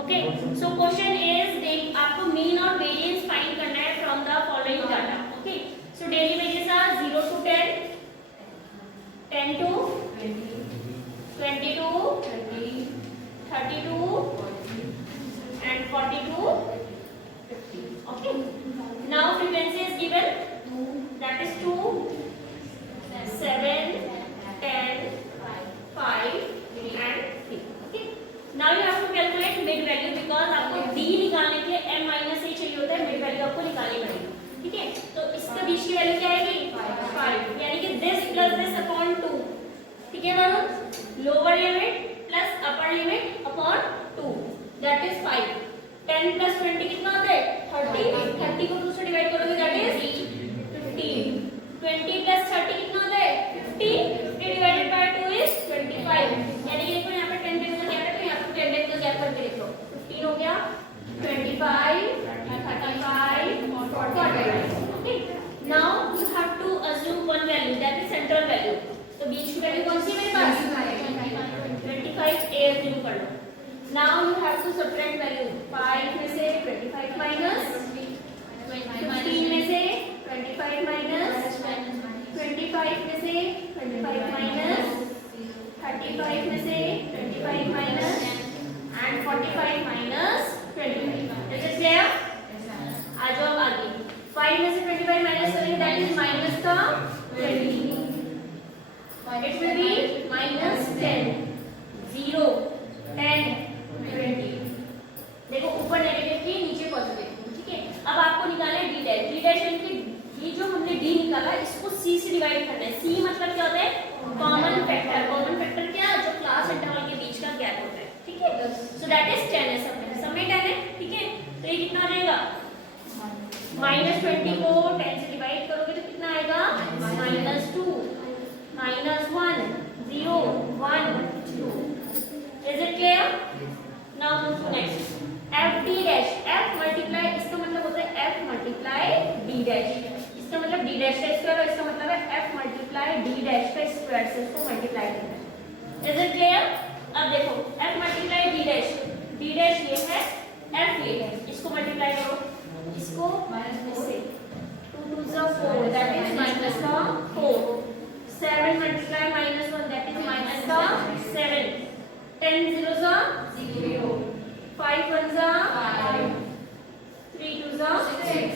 Okay, so question is आपको mean और variance find करना है from the following data. Okay, so daily wages are 0 to 10, 10 to 22, 32 and 42. Okay, now frequency is given, that is 2, 7, 10, 5 and 3. Okay, now you have to calculate mid value because आपको d निकालने के लिए m minus a चाहिए होता है, mid value आपको निकालनी पड़ेगी। ठीक है, तो इसका बीच की वैल्यू क्या आएगी 5, यानी कि this plus this upon 2। ठीक है मानो, lower limit plus upper limit upon 2 that is 5। 10 plus 20 कितना होता है 30, 30 को 2 से डिवाइड करोगे दैट इज 15। 20 plus 30 कितना होता है 50, 50 डिवाइडेड बाय 2 इज 25। यानी देखो यहाँ पे 10 डेज का गैप है तो यहाँ पे 10 डेज का गैप करके लिख लो। 15 हो गया, 25, 35 और 45। Okay, now you have to assume one value that is central value. तो बीच की वैल्यू कौन सी है मेरे पास 25 a अज्यूम कर लो। Now you have to subtract value 5 में से 25 माइनस 15 में से 25 माइनस 25 में से 25 माइनस 35 में से 25 minus and 45 minus 25। Is it clear? आ जाओ आगे। 5 में से 25 माइनस करेंगे दैट इज माइनस का 20। It will be minus 10, 0, 10, 20। देखो ऊपर नेगेटिव की नीचे पॉजिटिव। ठीक है, अब आपको निकालना है डी डैश। डी डैश यानी कि ये जो हमने डी निकाला इसको सी से डिवाइड करना है। सी मतलब क्या होता है कॉमन फैक्टर। कॉमन फैक्टर क्या, जो क्लास इंटरवल के बीच का गैप होता है। ठीक है, सो दैट इज 10 है, सब में 10 है। ठीक है, तो ये कितना आ जाएगा माइनस 20 को 10 से डिवाइड करोगे तो कितना आएगा minus 2, minus 1, 0, 1, 2। Is it clear? Now move to next. F D dash, F multiply, इसका मतलब होता है एफ मल्टीप्लाई डी डैश। इसका मतलब डी डैश का स्क्वायर और इसका मतलब है एफ मल्टीप्लाई डी डैश का स्क्वायर से इसको मल्टीप्लाई करना है। Is it clear? अब देखो एफ मल्टीप्लाई डी डैश ये है, एफ ये है, इसको मल्टीप्लाई करो, इसको माइनस से 2 2 जा 4 दैट इज माइनस का 4। 7 multiply minus 1 that is minus का 7। 10 0 जा 0, 5 1 जा 5, 3 2 जा 6।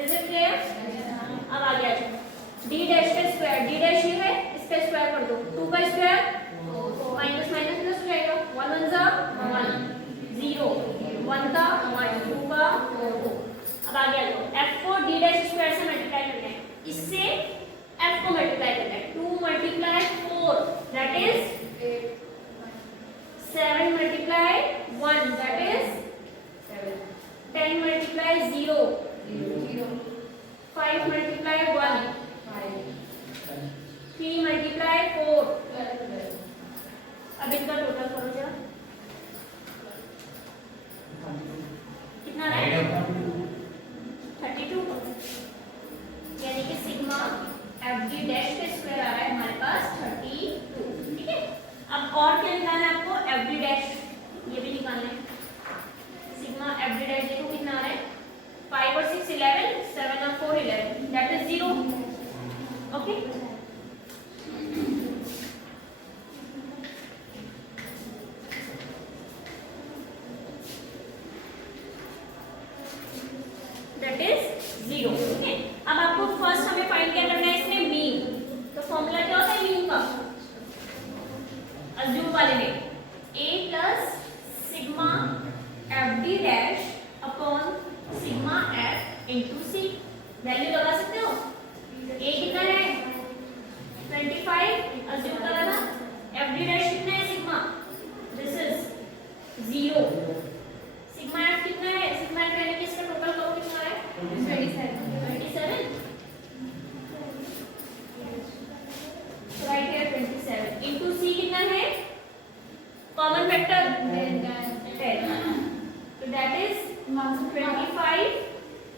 Is it clear? अब आगे आ जाओ। डी डैश का स्क्वायर, डी डैश ये है, इसका स्क्वायर कर दो। 2 का स्क्वायर माइनस माइनस प्लस हो जाएगा। 1 1 जा 1, 0, 1 का 1, 2 का 4। अब आगे आ जाओ। f को डी डैश स्क्वायर से मल्टीप्लाई करना है, इससे f को मल्टीप्लाई करना है। 2 multiply 4 that is 7 multiply 1 that is 10 multiply 0, 5 multiply 1, 3 multiply 4। अब इनका टोटल करो जरा, कितना आ रहा है 32। यानी कि सिग्मा एफ डी डैश का स्क्वायर आ रहा है हमारे पास 32। ठीक है, अब और क्या निकालना है आपको, एफ डी डैश ये भी निकालना है। सिग्मा एफ डी डैश देखो कितना आ रहा है 5 और 6 11, 7 और 4 11 that is 0। Okay, that is 0। Okay, अब आपको फर्स्ट हमें फाइंड क्या करना है इसमें मीन। तो फॉर्मूला क्या होता है मीन का, अज्यूम वाले में a plus sigma F D dash upon sigma F into C. Value लगा सकते हो। a कितना है 25 अज्यूम करा था, एफ डी डैश कितना है sigma, this is 0। Sigma F कितना है, सिग्मा एफ यानी कि इसका टोटल करो कितना है 27। राइट है 27 इंटू सी कितना है कॉमन फैक्टर 10, तो दैट इज 25।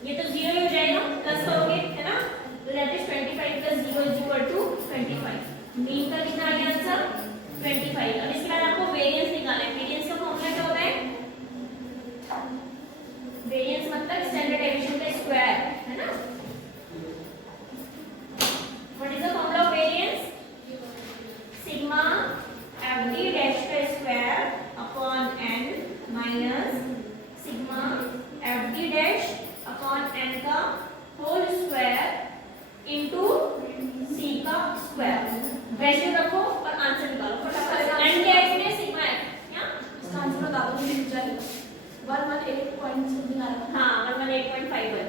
ये तो 0 हो जाएगा, प्लस करोगे है ना, तो that is 25 plus 0 is equal to 25। Mean का कितना आ गया आंसर 25। अब इसके बाद आपको वेरिएंस निकालना है। वेरिएंस का फॉर्मूला क्या होता है बता दो मुझे मिल जाएगा 118 पॉइंट समथिंग आ रहा है। हाँ 118.51।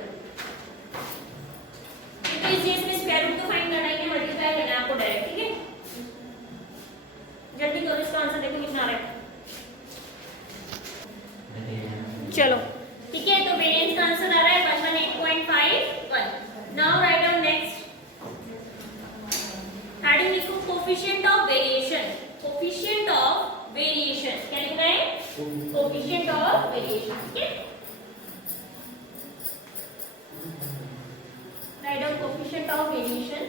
तो इस में स्क्वायर रूट तो फाइंड करना ही है, मल्टीप्लाई करना है आपको डायरेक्ट, ठीक है। जल्दी करो, इसका आंसर देखो कितना आ रहा है। चलो ठीक है, तो वेरिएंस का आंसर आ रहा है 118.51। Now write down next heading लिखो coefficient of variation. Coefficient of variation क्या लिखना है? कोफिशिएंट ऑफ वेरिएशन, ठीक है। Write down coefficient of variation.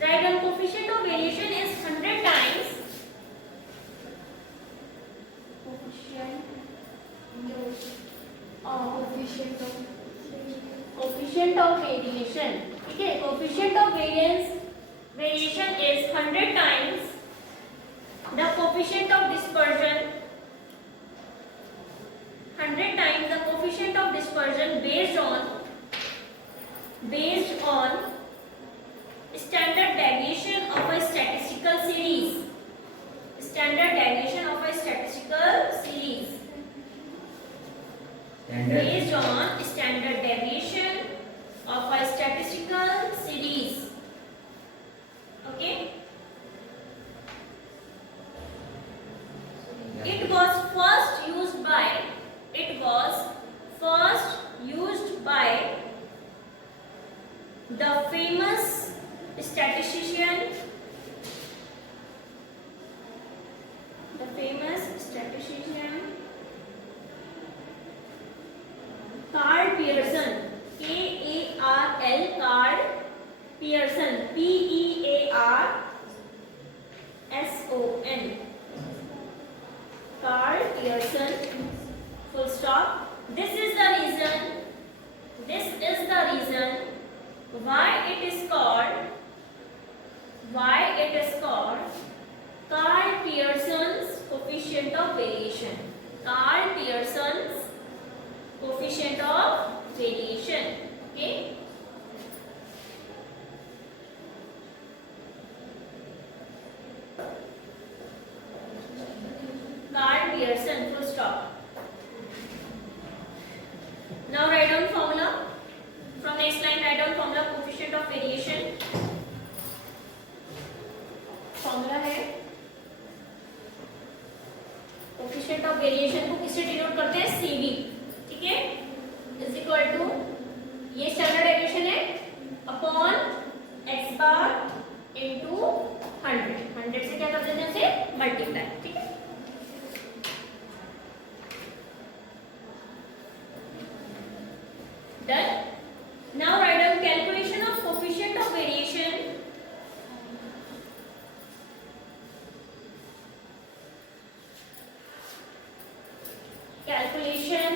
Write down coefficient of variation is 100 times coefficient of variation, ठीक है। coefficient of variation is 100 times the coefficient of dispersion, 100 times the coefficient of dispersion based on standard deviation of a statistical series. Standard deviation of a statistical series. Based on standard deviation of a statistical series. Okay. It was first used by the famous statistician Carl Pearson, K-A-R-L, Carl Pearson, P-E-A-R-S-O-N, Carl Pearson, full stop. This is the reason why it is called Carl Pearson's coefficient of variation. Carl Pearson's coefficient of variation. Okay. Carl Pearson, full stop. Now write down formula. From next line write down formula coefficient of variation. Formula है coefficient of variation को किससे denote करते हैं? CV, ठीक है। Is equal to ये standard deviation है upon x bar into 100 से क्या कर देते हैं? उसे मल्टीप्लाई, ठीक है। Done. Now write down calculation of coefficient of variation. Calculation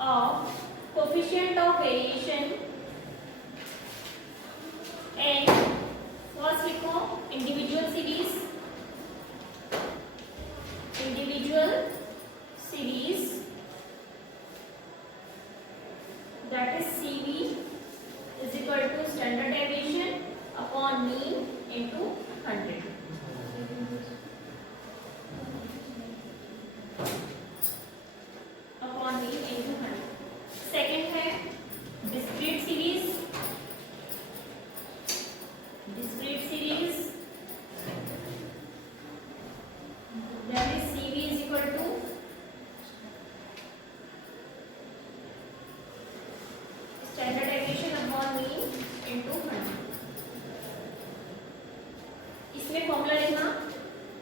of coefficient of variation and first लिखो individual series that is CV is equal to standard deviation upon mean into 100. upon mean into 100. Second है discrete series that is CV is equal to standard deviation upon mean into 100. इसमें formula लिखना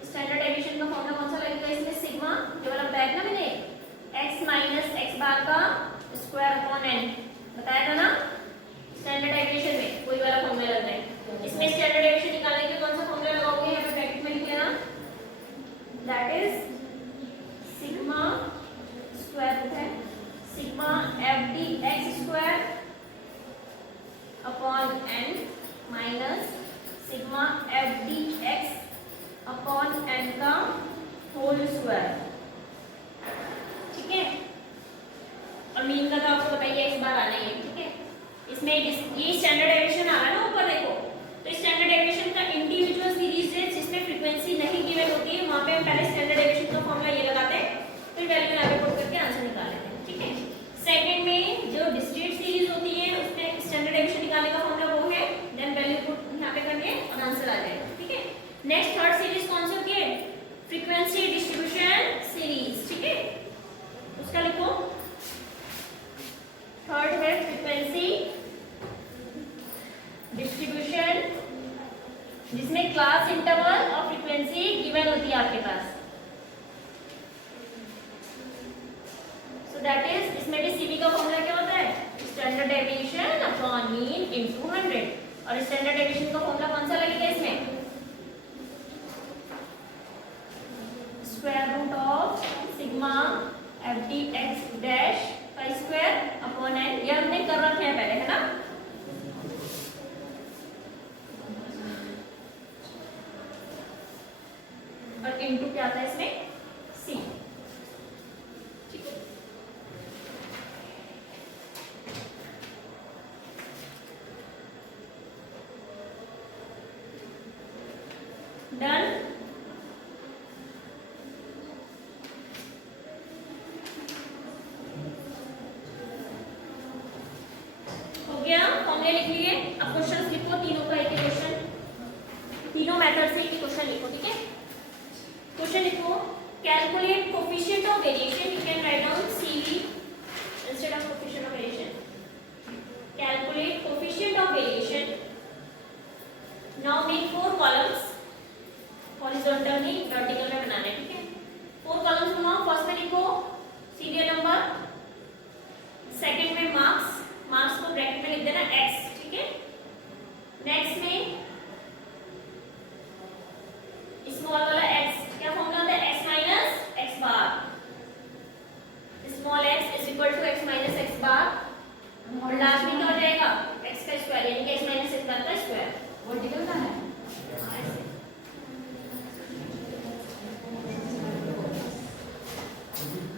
standard deviation का formula कौन सा लगेगा? इसमें sigma जो वाला बताया था ना मैंने x माइनस एक्स बार का स्क्वायर अपॉन n बताया था ना स्टैंडर्ड डेविएशन में, कोई वाला फॉर्मूला लगना है। इसमें स्टैंडर्ड डेविएशन निकालने के लिए कौन सा फॉर्मूला लगाओगे? यहाँ पे ब्रैकेट में लिख लेना that is sigma square root है sigma F D X square upon n minus sigma F D X upon n का होल स्क्वायर, ठीक है। और मीन का तो आपको पता ही है, इस बार आना ही है, ठीक है। इसमें ये स्टैंडर्ड डेविएशन आ रहा है ना ऊपर देखो, तो स्टैंडर्ड डेविएशन का इंडिविजुअल सीरीज है जिसमें फ्रीक्वेंसी नहीं गिवन होती है, वहां पे हम पहले स्टैंडर्ड डेविएशन का फॉर्मूला ये लगाते हैं, फिर वैल्यू यहाँ पे पुट करके आंसर निकाल लेते हैं, ठीक है। सेकंड में जो डिस्क्रीट सीरीज होती है उसमें स्टैंडर्ड डेविएशन निकालने का फॉर्मूला वो है, देन वैल्यू पुट यहाँ पे करके और आंसर आ जाएगा, ठीक है। नेक्स्ट थर्ड सीरीज कौन सी होती है, फ्रीक्वेंसी डिस्ट्रीब्यूशन सीरीज, ठीक है, उसका लिखो। थर्ड है फ्रीक्वेंसी डिस्ट्रीब्यूशन, जिसमें क्लास इंटरवल और फ्रीक्वेंसी गिवन होती है आपके पास। सो दैट इज, इसमें भी सीवी का फॉर्मूला क्या होता है, standard deviation upon mean into 100, और स्टैंडर्ड डेविएशन का फॉर्मूला कौन सा लगेगा इसमें, square root of sigma F D X dash का स्क्वायर अपॉन एन, ये हमने कर रखे हैं पहले, है ना। और इनटू क्या आता है इसमें, सी, ठीक है। डन। हो गया, फॉर्मूले लिख लिए। अब क्वेश्चंस लिखो, तीनों का एक क्वेश्चन, तीनों मेथड से एक क्वेश्चन लिखो, ठीक है। क्वेश्चन लिखो, calculate coefficient of variation, you can write down CV instead of coefficient of variation. Calculate coefficient of variation, now make 4 columns, horizontally vertical में बनाना है, ठीक है। 4 कॉलम्स बनाओ। फर्स्ट में लिखो सीरियल नंबर, सेकंड में मार्क्स, मार्क्स को ब्रैकेट में लिख देना x, ठीक है। नेक्स्ट में स्मॉल वाला x, क्या फॉर्मूला होता है, x minus x bar, small x is equal to x minus x bar, और लास्ट में क्या हो जाएगा, x का स्क्वायर, यानी कि x माइनस x बार का स्क्वायर। वर्टिकल का है,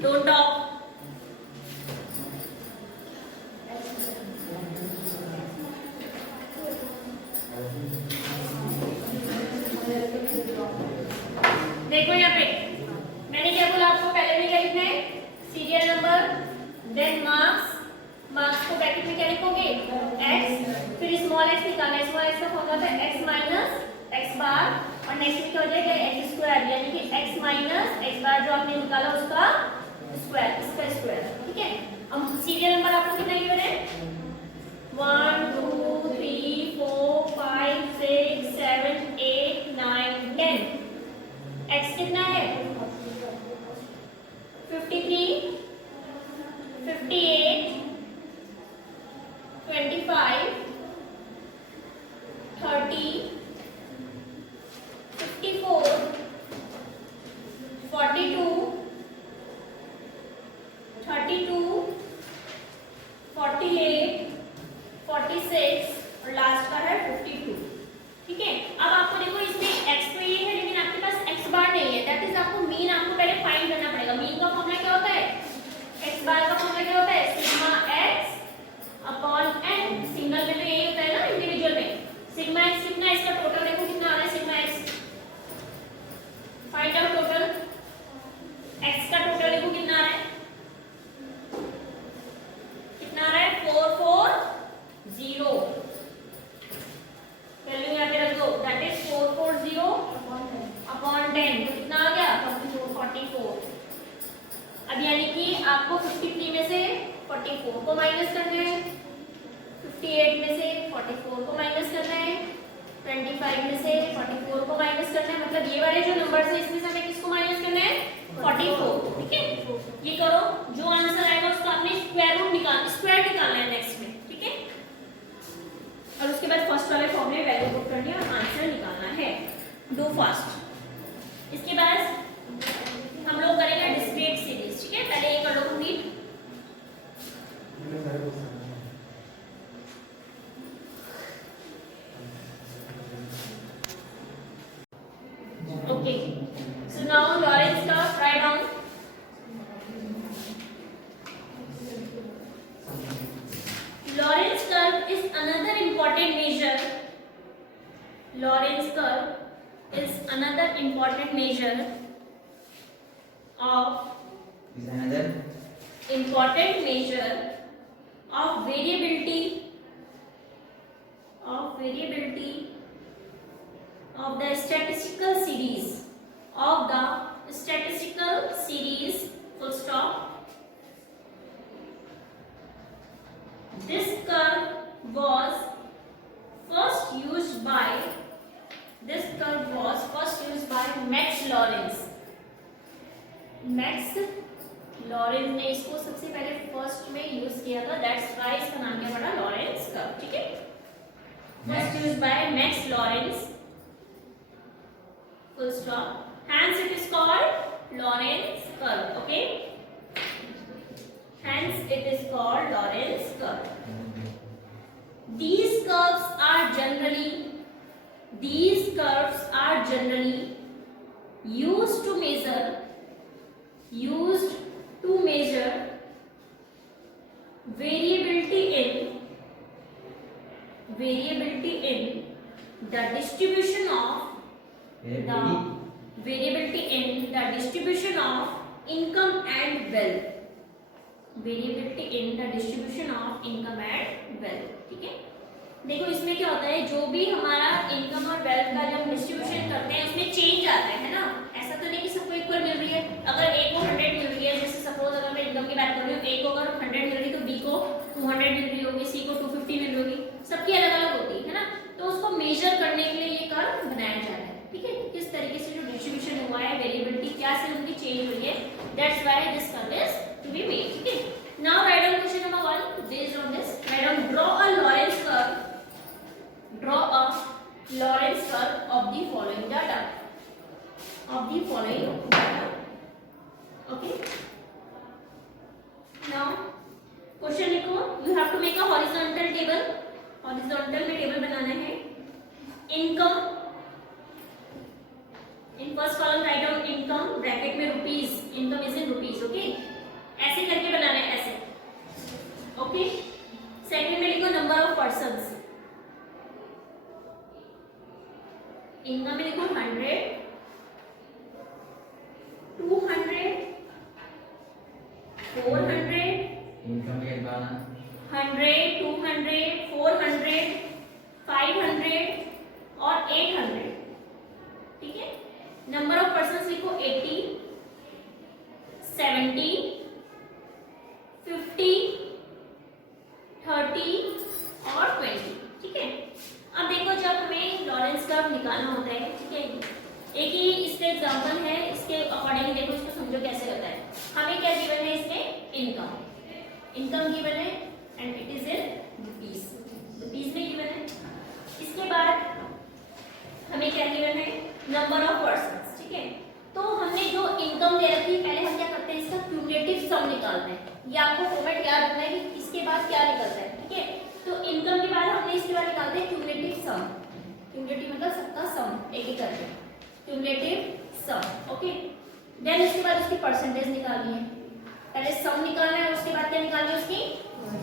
डोंट टॉक। देखो यहाँ पे मैंने क्या बोला आपको, पहले में क्या लिखना है, serial number, then marks, marks को ब्रैकेट में क्या लिखोगे, x, फिर स्मॉल x निकालना है, स्मॉल x का फॉर्मूला होता है x माइनस x बार, और नेक्स्ट में क्या हो जाएगा, x स्क्वायर, यानी कि x माइनस x बार जो आपने निकाला उसका स्क्वायर, इसका स्क्वायर, ठीक है। अब सीरियल नंबर आपको कितना गिवन है, 1 2 3 4 5 6 7 8 9 10, x कितना है, 53 58 25 30 54 42 32 48 46 और लास्ट का है 52, ठीक है। अब आपको देखो इसमें x तो ये है, लेकिन आपके पास x बार नहीं है, दैट इज आपको मीन आपको पहले फाइंड करना पड़ेगा। मीन का फॉर्मूला क्या होता है, x बार का फॉर्मूला क्या होता है, sigma x upon n, single में तो यही होता है ना, इंडिविजुअल में सिग्मा x कितना है, इसका टोटल देखो कितना आ रहा है, sigma x, find out total, x का टोटल देखो कितना आ रहा है, कितना आ रहा है, 440, वैल्यू यहाँ पे रख दो, दैट इज 440 अपॉन 10, तो कितना आ गया, 44। अब यानी कि आपको 53 में से 44 को माइनस करना है, 58 में से 44 को माइनस करना है, 25 में से 44 को माइनस करना है, मतलब ये वाले जो नंबर्स हैं इसमें से हमें किसको माइनस करना है, 44, ठीक है। ये करो, जो आंसर आएगा उसका आपने स्क्वायर रूट निकालना है नेक्स्ट में, ठीक है। और उसके बाद फर्स्ट वाले फॉर्म में वैल्यू पुट करनी है और आंसर निकालना है, डू फास्ट। इसके बाद हम लोग करेंगे डिस्क्रीट सीरीज, ठीक है। पहले ये कर लो complete. Okay, so now Lorenz का write down curve is another important measure. Lorentz curve is another important measure of variability of the statistical series full stop. This curve was first used by Max Lorentz. Lawrence ने इसको सबसे पहले first में use किया था, that's why इसका नाम क्या पड़ा, लॉरेंस कर्व. ठीक है, first use by max Lawrence full stop. Hence it is called Lorentz curve. Okay, hence it is called Lorentz curve. These curves are generally used to measure variability in the distribution of income and wealth. ठीक है, देखो इसमें क्या होता है, जो भी हमारा इनकम और वेल्थ का जब डिस्ट्रीब्यूशन करते हैं उसमें चेंज आता है ना. ऐसा तो नहीं कि सबको इक्वल मिल रही है. अगर ए को 100 मिल रही है, जैसे सपोज अगर मैं इनकम की बात कर रही हूँ, ए को अगर 100 मिल रही है तो बी को 200 मिल रही होगी, सी को 250 मिल रही होगी, सबकी अलग अलग होती है ना. तो उसको मेजर करने के लिए ये कर्व बनाया जाता है. ठीक है, किस तरीके से जो डिस्ट्रीब्यूशन हुआ है, वेरिएबिलिटी क्या से उनकी चेंज हुई है, that's why this curve is to be made. ठीक है, now write down question number 1 based on this. Write down draw a Lorentz curve of the following data. Okay, now question लिखो. You have to make a horizontal table. horizontal में table बनाना है. Income, in first column write down income, bracket में rupees, income is in rupees. Okay, ऐसे करके बनाना है, ऐसे. Okay, second में लिखो नंबर ऑफ पर्सन्स. इनकम में लिखो 100, 200, 400, इनकम के बाद 100, 200, 400, 500 और 800. ठीक है, नंबर ऑफ पर्सन्स लिखो 80, 70, 50, 30 और 20. ठीक है, अब देखो जब हमें लॉरेंस कर्व निकालना होता है, ठीक है, एक ही इसका एग्जांपल है, इसके अकॉर्डिंग देखो, इसको समझो कैसे होता है. हमें क्या गिवन है, इसमें इनकम गिवन है and it is in rupees में गिवन है. इसके बाद हमें क्या गिवन है, नंबर ऑफ पर्सन्स. ठीक है, तो हमने जो इनकम दे रखी है, पहले हम क्या करते हैं, इसका क्यूमुलेटिव सम निकालते हैं. ये आपको फॉर्मेट याद रखना है कि इसके बाद क्या निकलता है. ठीक है, तो इनकम के बाद हमने इसके बाद निकालते हैं क्यूमुलेटिव सम. क्यूमुलेटिव मतलब सबका सम एक ही करके, क्यूमुलेटिव सम. ओके, देन इसके बाद उसकी परसेंटेज निकालनी है. पहले सम निकालना है, उसके बाद क्या निकालनी है, उसकी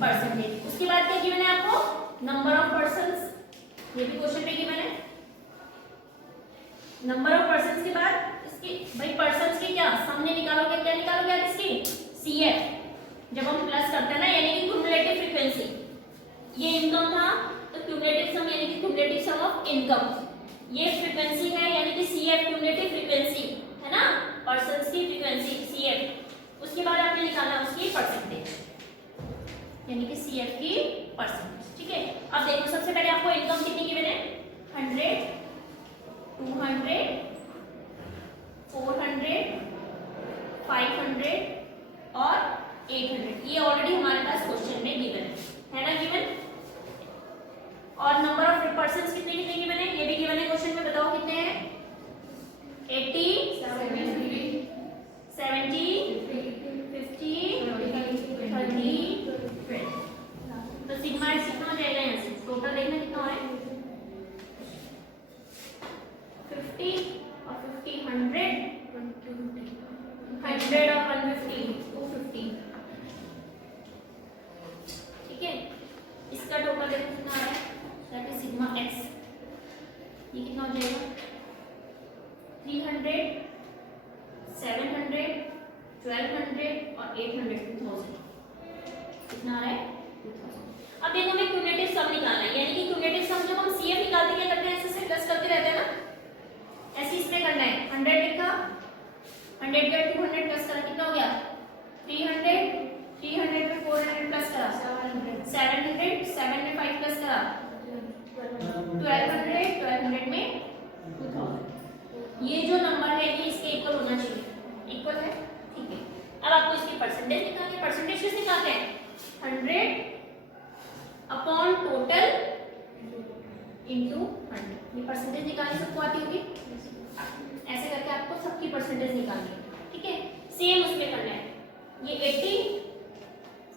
परसेंटेज. उसके बाद क्या गिवन है आपको, नंबर ऑफ पर्सन्स. ये भी क्वेश्चन में गिवन है. नंबर ऑफ पर्सन्स के बाद इसकी भाई पर्सन्स की क्या सामने निकालोगे, क्या निकालोगे आप, इसकी CF. जब हम प्लस करते हैं ना, यानी कि क्यूमुलेटिव फ्रीक्वेंसी. ये इनकम था तो क्यूमुलेटिव सम यानी कि क्यूमुलेटिव सम ऑफ इनकम. ये फ्रीक्वेंसी है यानी कि CF, क्यूमुलेटिव फ्रीक्वेंसी है ना, पर्सन्स की फ्रीक्वेंसी CF. उसके बाद आपने निकाला उसकी परसेंटेज यानी कि CF की परसेंटेज. ठीक है, अब देखो सबसे पहले आपको इनकम कितनी गिवन है, 100, 200, 400, 500 और 800. ये ऑलरेडी हमारे पास क्वेश्चन में गिवन है ना, गिवन. और नंबर ऑफ पर्सन्स कितने गिवन है, ये भी गिवन है क्वेश्चन में. बताओ कितने हैं, 80, 70, 50, 30, 20. तो सिग्मा एक्स कितना हो जाएगा, यहाँ से टोटल देखना कितना है, 50 और 50, 100 और 150, 250. ठीक है, देखो कितना आ रहा है, दैट इज सिग्मा एक्स। ये कितना हो जाएगा 300, 700, 1200 और 800, 2000 कितना आ रहा है 2000। अब देखो हमें क्यूमुलेटिव सम निकालना है, यानी कि क्यूमुलेटिव सम जब हम सीएफ निकालते क्या करते हैं, ऐसे से प्लस करते रहते हैं ना, ऐसे इसमें करना है। 100 लिखा, 100 के 200 प्लस करा, कितना हो गया 300, 300 में 400 प्लस करा 700, 7 में 5 प्लस करा 1200, 1200 में 2000। ये जो नंबर है ये इसके इक्वल होना चाहिए, इक्वल है, ठीक है। अब आपको इसकी परसेंटेज निकालनी है। परसेंटेज किस निकालते हैं 100 अपॉन टोटल इनटू 100। ये परसेंटेज निकालनी सबको आती होगी, ऐसे करके आपको सबकी परसेंटेज निकालनी है, ठीक है। सेम उसमें करना है, ये 80,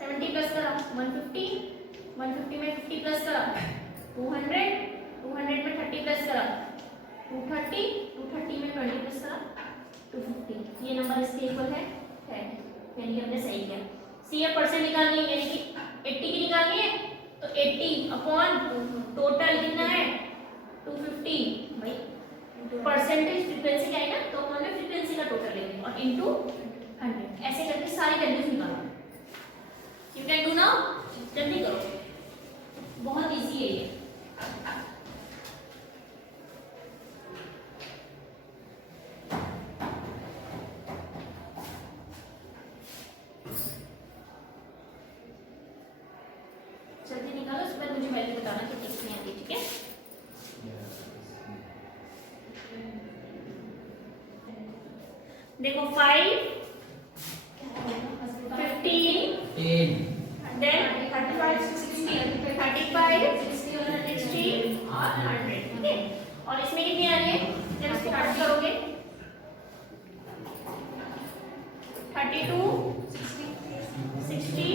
70 प्लस करा 150, 150 में 50 प्लस करा 200, 200 में 30 प्लस करा 230, 230 में 20 प्लस करा 250। ये नंबर इसके इक्वल है, यानी कि हमने सही किया। सी ए परसेंट निकालनी है, यानी कि 80 की निकालनी है, तो 80 अपॉन टोटल कितना है 250, भाई परसेंटेज फ्रीक्वेंसी क्या है ना, तो हमने फ्रीक्वेंसी का टोटल लेंगे और इनटू 100, ऐसे करके सारी वैल्यूज निकालो। यू कैन डू नाउ, जल्दी करो, बहुत इजी है ये। जल्दी निकालो, उसके बाद मुझे वैल्यू बताना कि किसमें आती है, ठीक है। देखो 5, 15, then 35, 60 और 100, ठीक है। और इसमें कितनी आ रही है, जब इसको कट करोगे 32, 60,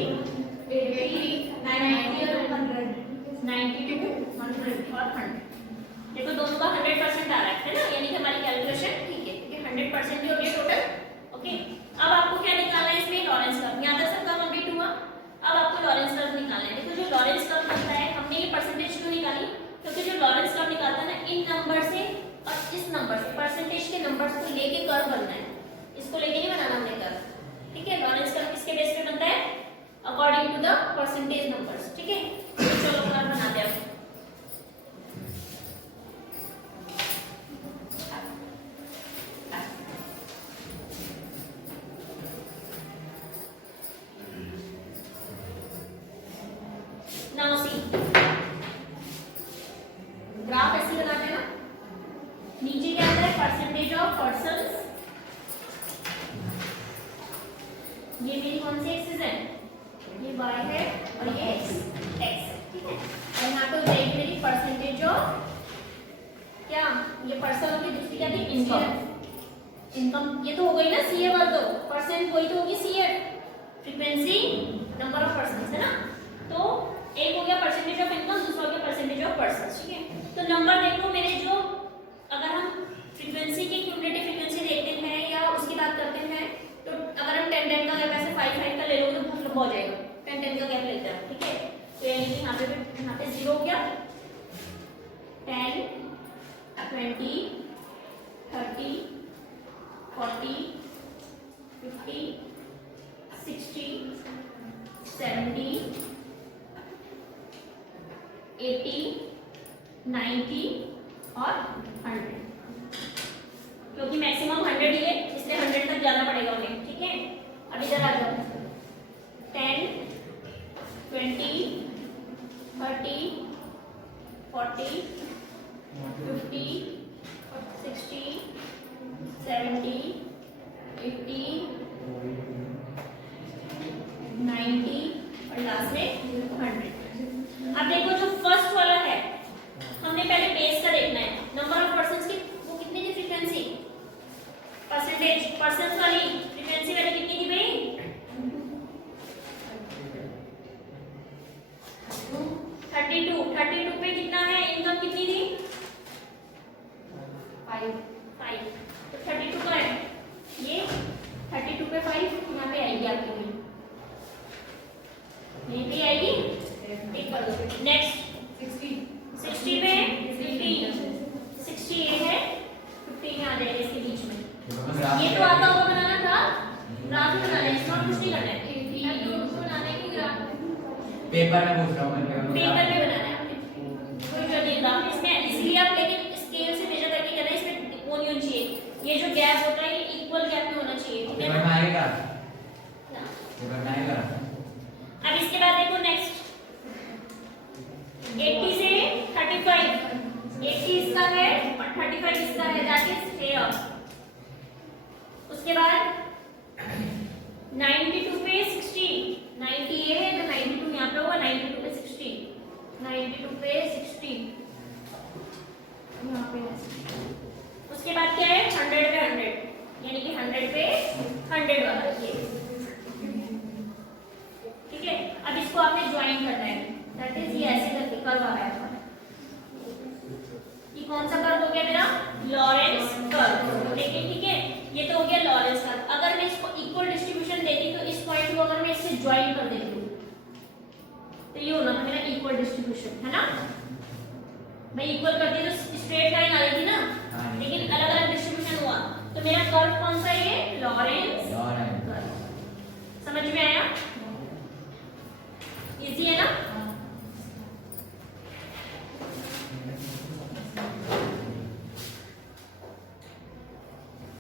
80, 92 और 100। देखो दोनों का 100% आ रहा है ना, यानी कि हमारी कैलकुलेशन ठीक है, क्योंकि 100% ही हो गया टोटल, ओके। अब आपको क्या निकालना है इसमें, लॉरेंस कर्व। यहाँ तक सबका कंप्लीट हुआ, अब आपको लॉरेंस कर्व निकालना है। देखो जो लॉरेंस कर्व बनता है, हमने ये परसेंटेज क्यों निकाली, क्योंकि जो लॉरेंस कर्व निकालता है ना, इन नंबर से और इस नंबर से, परसेंटेज के नंबर्स को लेके कर्व बनना है, इसको लेके नहीं बनाना हमने कर्व, ठीक है। लॉरेंस कर्व किसके बेस पे बनता है, according to the percentage numbers, ठीक है। तो चलो कर्व बनाते हैं। Now see, ग्राफ ऐसे बनाते हैं ना, नीचे क्या आता है परसेंटेज ऑफ पर्सन्स, ये मेरी कौन सी एक्सिस है, ये y है और ये x, ठीक है। और यहाँ पे हो जाएगी मेरी परसेंटेज ऑफ क्या, ये पर्सन की दूसरी क्या थी, इनकम। इनकम ये तो हो गई ना, सी ए वाला, तो परसेंट वही तो होगी सी ए, फ्रीक्वेंसी नंबर ऑफ पर्सन्स है ना। तो एक हो गया परसेंटेज ऑफ इनकम, दूसरा हो गया परसेंटेज ऑफ पर्सन्स, ठीक है। तो नंबर देखो मेरे, जो अगर हम फ्रीक्वेंसी की क्यूमुलेटिव फ्रीक्वेंसी देखते हैं या उसकी बात करते हैं, तो अगर हम 10 10 का गैप ऐसे 5 5 का ले लोगे तो बहुत लंबा हो जाएगा, 10 10 का गैप लेते हैं, ठीक है। तो यानी कि यहाँ पे 0 हो गया, 10, 20, 30, 40, 50, 60, 70, 80, 90 और 100, क्योंकि मैक्सिमम 100 ही है, इसलिए 100 तक जाना पड़ेगा उन्हें, ठीक है। अब इधर आ जाओ, 10, 20, 30, 40, 50, 60, 70, 80, 90 और लास्ट में 100। अब देखो जो फर्स्ट वाला है, हमने पहले बेस का देखना है, नंबर ऑफ पर्सन्स की वो कितनी थी फ्रीक्वेंसी, परसेंटेज पर्सन्स वाली फ्रीक्वेंसी वाली कितनी थी भाई, 32। 32 पे कितना है, इनकम कितनी थी 5। तो 32 का है ये, 32 पे 5 यहाँ पे आएगी आपकी, यहीं पे आएगी, टिक कर दो। नेक्स्ट पेपर में पूछ रहा हूँ मैं, पेपर में पेपर में बनाना है आपने, कोई जो नहीं था इसमें, इसलिए आप लेकिन स्केल से मेजर करके करना है, इसमें कोई नहीं होनी चाहिए, ये जो गैप होता है ये इक्वल गैप में होना चाहिए, ठीक है पेपर में ना? आएगा, ना। पेपर में आएगा। अब इसके बाद देखो नेक्स्ट 80 से 35, 80 इसका है और 35 इसका है, दैट इज हेयर। उसके बाद 92 पे 60, 90 ये है तो 92 यहाँ पे होगा, 92 पे 60, 92 पे 60 यहाँ पे है। उसके बाद क्या है 100 पे 100, यानी कि 100 पे 100 वाला ये, ठीक है? अब इसको आपने ज्वाइन करना है, दैट इज ये ऐसे करके कर्व आ रहा है हमारा, ये कौन सा कर्व हो गया मेरा? लॉरेंस कर्व, लेकिन ठीक है ये तो हो गया लॉरेंस कर्व। अगर मैं इसको इक्वल डिस्ट्रीब्यूशन देती तो इस पॉइंट को अगर मैं इससे ज्वाइन कर देती हूँ तो ये होना था मेरा इक्वल डिस्ट्रीब्यूशन, है ना? मैं इक्वल करती तो स्ट्रेट लाइन आ रही थी ना, लेकिन अलग अलग डिस्ट्रीब्यूशन हुआ तो मेरा कर्व कौन सा है? ये लॉरेंस कर्व। समझ में आया? इजी है ना?